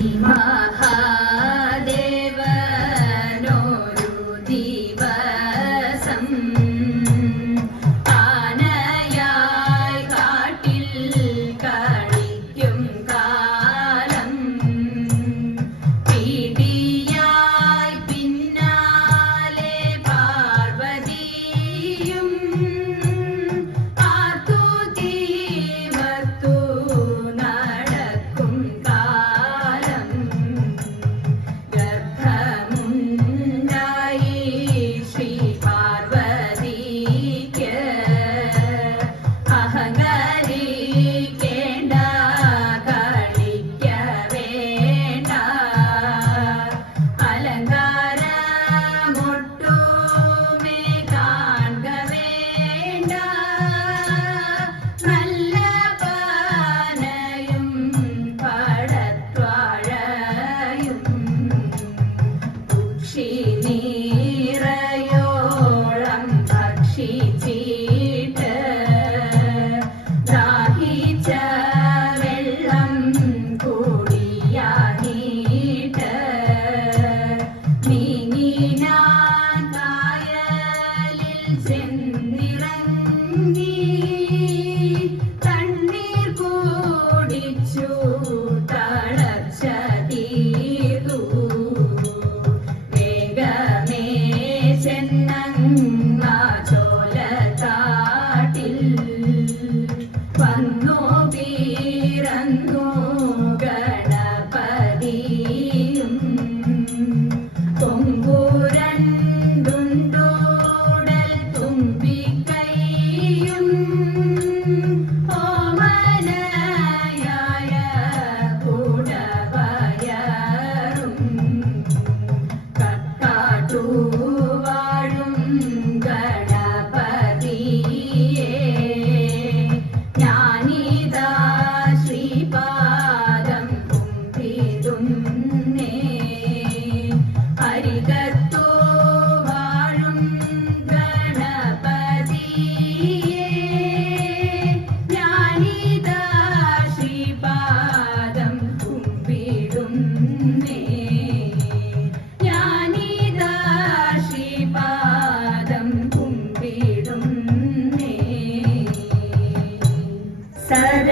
你们。Saturday.